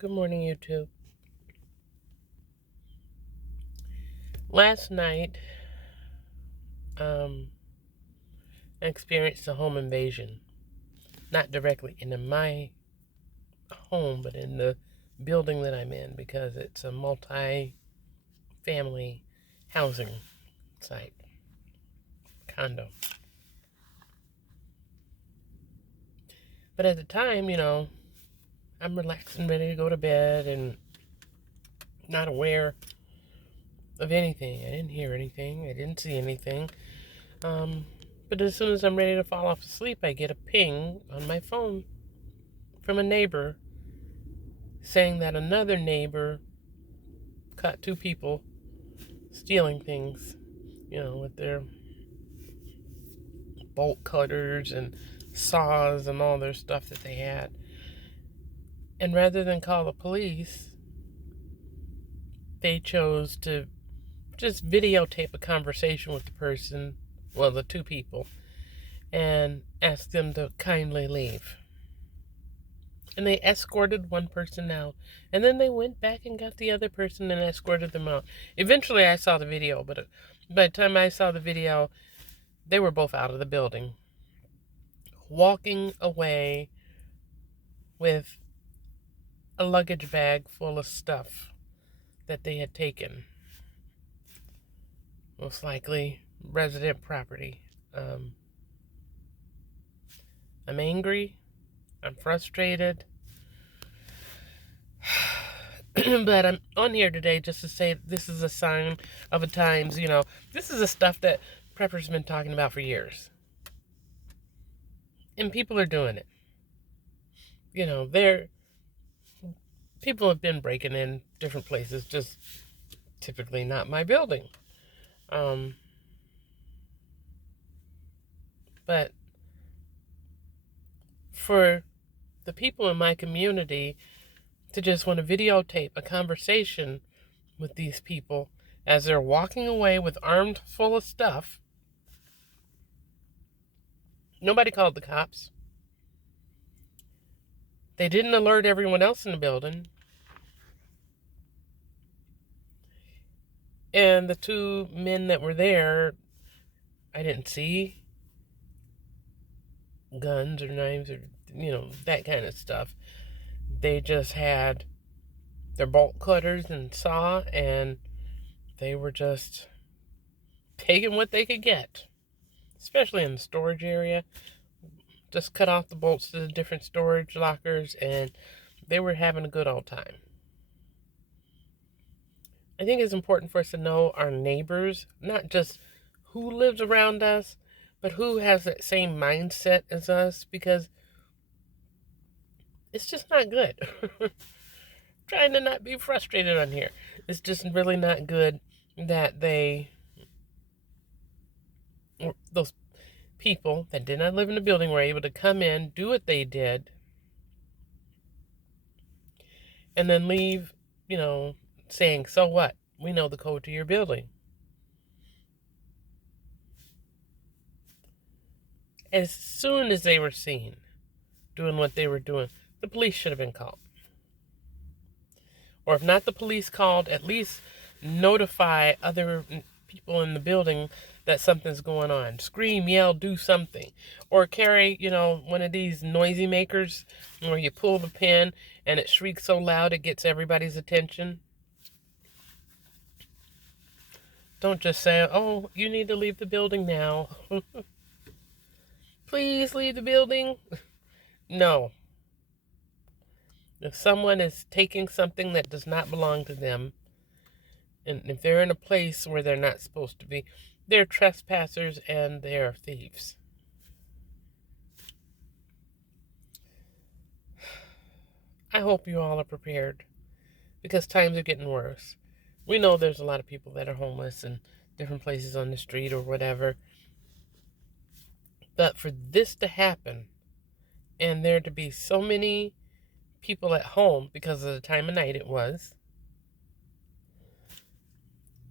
Good morning, YouTube. Last night, um, I experienced a home invasion. Not directly into my home, but in the building that I'm in because it's a multi-family housing site, condo. But at the time, I'm relaxed and ready to go to bed and not aware of anything. I didn't hear anything. I didn't see anything. Um, but as soon as I'm ready to fall off to sleep, I get a ping on my phone from a neighbor saying that another neighbor caught two people stealing things, with their bolt cutters and saws and all their stuff that they had. And rather than call the police, they chose to just videotape a conversation with the person, well, the two people, and ask them to kindly leave. And they escorted one person out. And then they went back and got the other person and escorted them out. Eventually, I saw the video, but by the time I saw the video, they were both out of the building, walking away with a luggage bag full of stuff that they had taken. Most likely resident property. I'm angry. I'm frustrated. But I'm on here today just to say this is a sign of the times. This is the stuff that preppers have been talking about for years. And people are doing it. People have been breaking in different places, just typically not my building. But for the people in my community to just want to videotape a conversation with these people as they're walking away with armed full of stuff. Nobody called the cops. They didn't alert everyone else in the building. And the two men that were there, I didn't see guns or knives or, that kind of stuff. They just had their bolt cutters and saw, and they were just taking what they could get, especially in the storage area. Just cut off the bolts to the different storage lockers, and they were having a good old time. I think it's important for us to know our neighbors, not just who lives around us, but who has that same mindset as us, because it's just not good. Trying to not be frustrated on here. It's just really not good that those people that did not live in the building were able to come in, do what they did, and then leave, saying, so what? We know the code to your building. As soon as they were seen doing what they were doing, the police should have been called. Or if not the police called, at least notify other people in the building that something's going on. Scream, yell, do something. Or carry, one of these noisy makers where you pull the pin and it shrieks so loud it gets everybody's attention. Don't just say, oh, you need to leave the building now. Please leave the building. No. If someone is taking something that does not belong to them, and if they're in a place where they're not supposed to be, they're trespassers and they're thieves. I hope you all are prepared, because times are getting worse. We know there's a lot of people that are homeless in different places on the street or whatever. But for this to happen, and there to be so many people at home because of the time of night it was,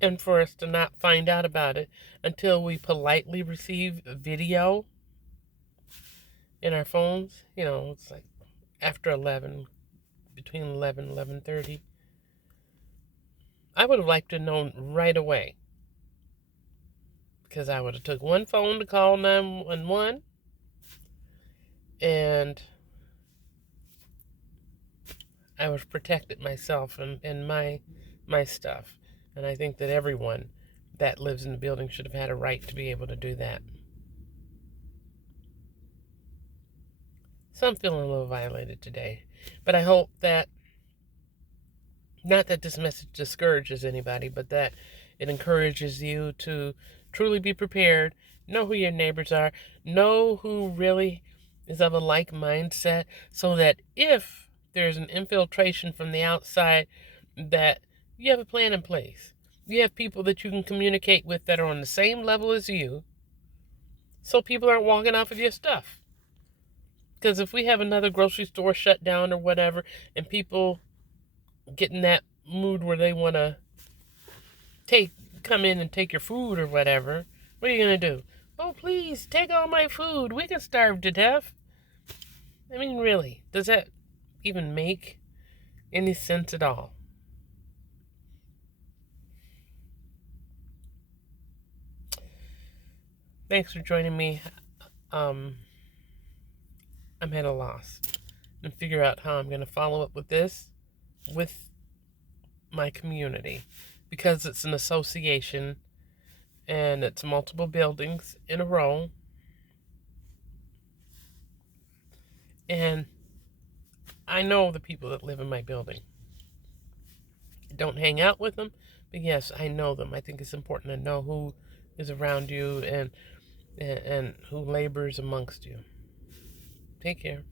and for us to not find out about it until we politely receive a video in our phones, it's like after 11, between 11 and 11:30. I would have liked to have known right away, because I would have took one phone to call 911, and I would have protected myself and my stuff. And I think that everyone that lives in the building should have had a right to be able to do that. So I'm feeling a little violated today. But I hope that, not that this message discourages anybody, but that it encourages you to truly be prepared, know who your neighbors are, know who really is of a like mindset, so that if there's an infiltration from the outside, that you have a plan in place. You have people that you can communicate with that are on the same level as you, so people aren't walking off of your stuff. Because if we have another grocery store shut down or whatever, and people get in that mood where they want to come in and take your food or whatever, what are you going to do? Oh, please, take all my food. We can starve to death. I mean, really, does that even make any sense at all? Thanks for joining me. I'm at a loss and figure out how I'm going to follow up with this with my community, because it's an association and it's multiple buildings in a row, and I know the people that live in my building. I don't hang out with them, but yes, I know them. I think it's important to know who is around you and who labors amongst you. Take care.